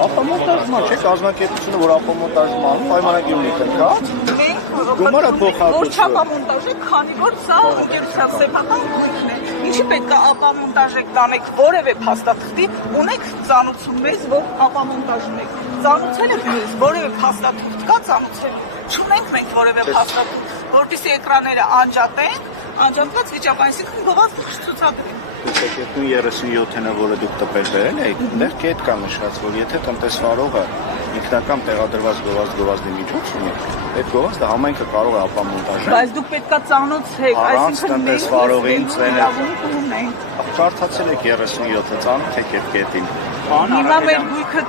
Ապամոնտաժման չէ, կազմակերպությունը, որ ապամոնտաժման պայմանագիր ունի կնքած, գումարը փոխհատուցում։ Որ չապամոնտաժեք, քանի որ սա ընկերության սեփական գույքն է։ Ինչի պետք է ապամոնտաժեք տանեք որևէ փաստաթղթի, ունեք ծանուցում մեզ, որ ապամոնտաժում եք։ Ծանուցել եք մեզ, որևէ փաստաթուղթ կա ծանուցել։ Չունենք մենք որևէ փաստաթուղթ, որպեսզի էկրանները անջատենք, անջատված վիճակը, այսինքն գովազդ չցուցադրենք։ Դուք 37-ը, որը դուք տպել եք, այնտեղ կետ կա նշված, որ եթե տնտեսվարողը ինքնական տեղադրված գովազդի միջոց ունի, այդ գովազդը համայնքը կարող է ապամոնտաժել։ Բայց դուք պետքա ծանոթեք, այսինքն տնտեսվարողին ունենք։ Կարդացել եք 37-ը, ծանոթեք այդ կետին։ Հիմա մեր գույքը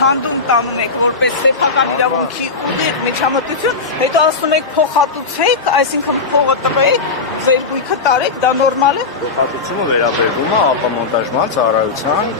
քանդում տանում եք որպես սեփական իրավունքի ուղիղ միջամտություն, հետո ասում եք փոխհատուցեք, այսինքն փողը տվեք, ձեր գույքը տարեք, դա նորմալ է։ Փոխհատուցումը վերաբերվում է ապամոնտաժման ծառայության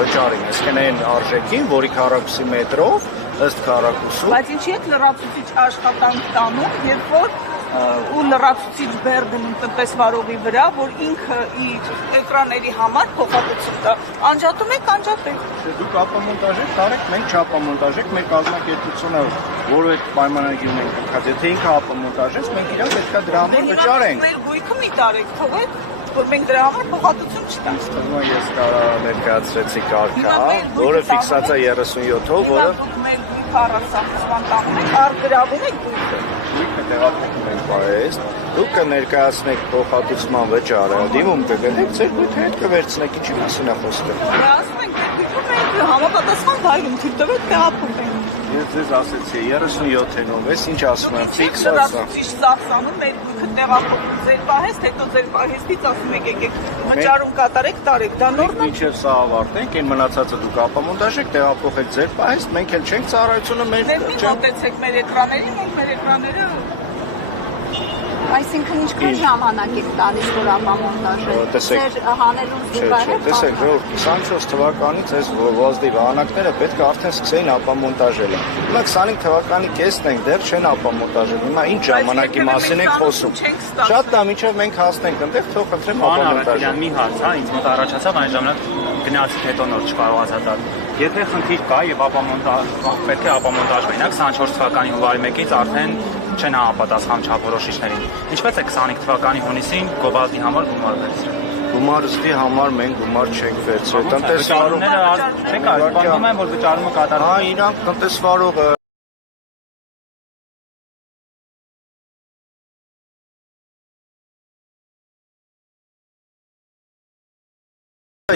վճարին, այսինքն այն արժեքին, որի քառակուսի մետրով ըստ քառակուսու։ Բայց ինչի եք լրացուցիչ աշխատանք տանում, երբ որ ու լրացուցիչ բեռ դնում տնտեսվարողի վրա, որ ինքը իր էկրանների համար փոխհատուցում տա։ Անջատում եք, անջատեք։ Դուք ապամոնտաժեք, տարեք, մենք չապամոնտաժեք, մեր կազմակերպությունը, որը այդ պայմանագիրն ենք կնքած, եթե ինքը ապամոնտաժեց, մենք իրան պետք է դրա համար վճարենք։ Մեր գույքը մի տարեք, թողեք, որ մենք դրա համար փոխհատուցում չտանք։ Ես ներկայացրեցի կարգը, որը ֆիքսած է 37-ով, որը մեր գույքը առանցահատման տանում եք, առգրավում եք գույքը։ Գույքը տեղափոխում ենք պարեստ, դուք կներկայացնեք փոխհատուցման վճարը, դիմում կգնեք, ձեր գույքը հետ կվերցնեք, ինչի մասին է խոսքը։ Ասում ենք, գույքը մենք համապատասխան վայրում թույլ տվեք տեղափոխենք։ Ես ձեզ ասեցի 37-ով, ես ինչ ասում եմ, ֆիքսացա։ Լրացուցիչ ծախսանում մեր գույքը տեղափոխում, ձեր պահեստ, հետո ձեր պահեստից ասում եք եկեք վճարում կատարեք, տարեք, դա նորմալ։ Մինչև սա ավարտենք, այն մնացածը դուք ապամոնտաժեք, տեղափոխեք ձեր պահեստ, մենք էլ չենք ծառայությունը մեր Մենք մոտեցեք մեր էկրաններին, մենք մեր էկրանները Այսինքն ինչքան ժամանակ եք տալիս, որ ապամոնտաժեք։ Ձեր հանելուն զուգահեռ։ Տեսեք, որ 24 թվականից այս գովազդի վահանակները պետք է արդեն սկսեին ապամոնտաժել։ Հիմա 25 թվականի կեսն ենք, դեռ չեն ապամոնտաժել։ Հիմա ինչ ժամանակի մասին եք խոսում։ Շատ լավ, մինչև մենք հասնենք այնտեղ, թող խնդրեմ ապամոնտաժել։ Մի հարց, հա, ինձ մոտ առաջացավ այն ժամանակ գնացիք հետո նոր չկարողացա տալ։ Եթե խնդիր կա եւ պետք է ապամոնտաժվի, 24 թվականի հունվարի 1-ից արդեն չեն համապատասխանում չափորոշիչներին։ Ինչպես է 25 թվականի հունիսին գովազդի համար գումար վերցրել։ Գումարի համար մենք գումար չենք վերցրել։ Տնտեսվարողները չեք ասում են, որ վճարումը կատարվում է։ Հա, իրանք տնտեսվարողը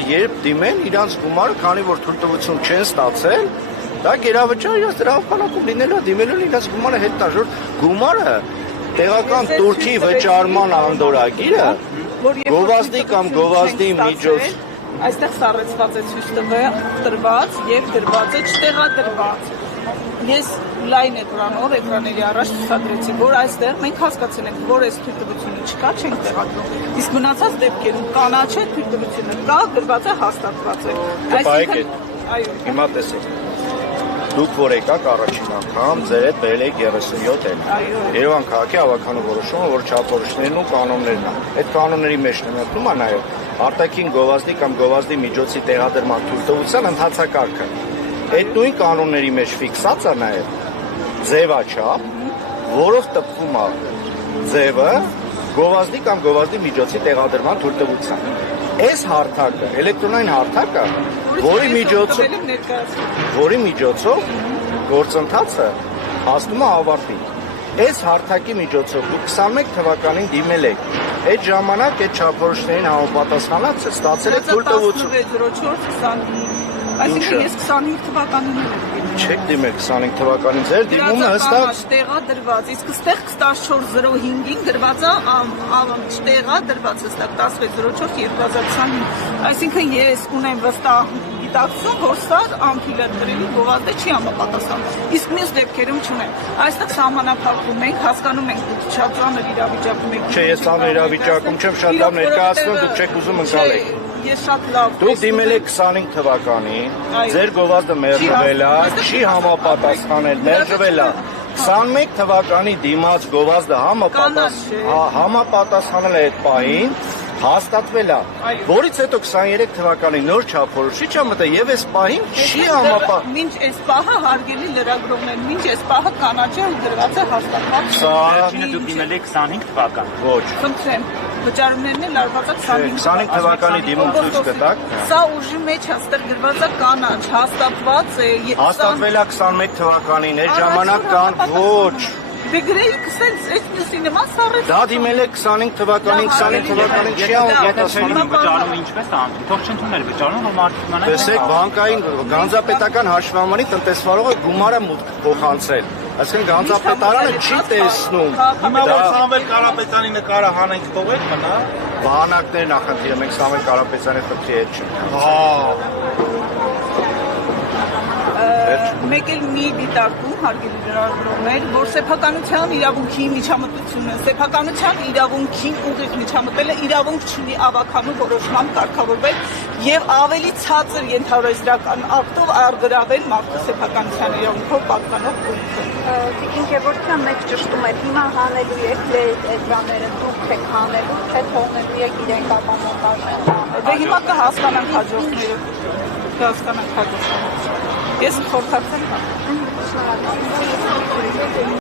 երբ դիմեն իրանց գումարը, քանի որ թույլտվություն չեն ստացել, դա գերավճար իրաց դրամապանակում լինելու է, դիմելու իրաց գումարը հետ տա, որ գումարը տեղական турքի վճարման անդորագիրը գովազդի կամ գովազդի միջոց այստեղ սառեցված է ցույց տրված եւ դրված է չտեղադրված։ Ես լայն էկրանների առաջ ցուցադրեցի, որ այստեղ մենք հասկացել ենք, որ այս թույլտվությունը չկա, չենք տեղադրում։ Իսկ մնացած դեպքերում կանաչ է թույլտվությունը կա, գրված է հաստատված է։ Այսինքն, այո, հիմա տեսեք։ Դուք որ եկաք առաջին անգամ, ձեր հետ բերել եք 37 էլ։ Երևան քաղաքի ավականու որոշումը, որ չափորոշիչներն ու կանոններն են։ Այդ կանոնների մեջ ներառվում է նաև արտաքին գովազդի կամ գովազդի միջոցի տեղադրման թույլտվության ընթացակարգը։ Այդ նույն կանոնների մեջ ֆիքսած է նաև ձևաչափ, որով տպվում է ձևը գովազդի կամ գովազդի միջոցի տեղադրման թույլտվության։ Այս հարթակը, էլեկտրոնային հարթակը, որի միջոցով գործընթացը հասնում է ավարտին։ Այս հարթակի միջոցով դուք 21 թվականին դիմել եք։ Այդ ժամանակ այդ չափորոշիչներին համապատասխանած ստացել եք թույլտվություն։ 1604-25 Այսինքն ես 25 թվականին եմ չեք դիմել 25 թվականին, ձեր դիմումը հստակ տեղադրված, իսկ ստեղ 1405-ին գրված է տեղադրված հստակ 1604-2025։ Այսինքն ես ունեմ վստահ գիտակցում, որ սա ամփիլտրելի գովազդը չի համապատասխանում։ Իսկ մյուս դեպքերում չունեմ։ Այստեղ սահմանափակվում ենք, հասկանում ենք դուք շատ ծանր իրավիճակում եք։ Չէ, ես ծանր իրավիճակում չեմ, շատ լավ ներկայացնում, դուք չեք ուզում ընկալեք։ ես շատ լավ։ Դուք դիմել եք 25 թվականին, Այո։ ձեր գովազդը մերժվել է, չի համապատասխանել, մերժվել է։ 21 թվականի դիմաց գովազդը համապատասխանել է այդ պահին, հաստատվել է, Այո։ որից հետո 23 թվականի նոր չափորոշիչ է մտել եւ այս պահին չի համապատասխանել։ Մինչ այս պահը հարգելի լրագրողներ, մինչ այս պահը կանաչը գրված է հաստատված։ Վերջինը դուք դիմել եք 25 թվական։ Ոչ։ Խնդրեմ, վճարումներն էլ արված է 25 թվականի դիմում ցույց կտաք։ Սա ուժի մեջ հաստատ գրված է կանաչ, հաստատված է։ Հաստատվել է 21 թվականին, այդ ժամանակ կան ոչ։ Դե գրեիք սենց այսպեսի նման սառեց։ Դա դիմել է 25 թվականին, 25 թվականին չի համապատասխանում։ Վճարումը ինչպես է անում։ Թող չընդունել վճարումը, որ մարդիկ իմանան։ Տեսեք, բանկային գանձապետական հաշվամարի տնտեսվարողը գումարը մուտք փոխանցել։ Այսինքն գանձապետարանը չի տեսնում։ Հիմա որ Սամվել Կարապետյանի նկարը հանենք տողեք մնա։ Բանակներ նախընտրում ենք Սամվել Կարապետյանի խնդրի հետ չի։ Մեկ էլ մի դիտարկում հարգելի լրագրողներ, որ սեփականության իրավունքի միջամտությունը, սեփականության իրավունքին ուղիղ միջամտելը իրավունք չունի ավականու որոշմամբ կարգավորվել եւ ավելի ցածր ենթարեզրական ակտով արգրավել մարդու սեփականության իրավունքով պատկանող գույքը։ Տիկին Գևորգյան մեկ ճշտում է, հիմա հանելու եք էկրանները, դուք եք հանելու, թե թողնելու եք իրենք ապամոնտաժեն։ Դե հիմա կհասկանանք հաջորդները, կհասկանանք հաջորդները։ Ես խորհրդացել եմ։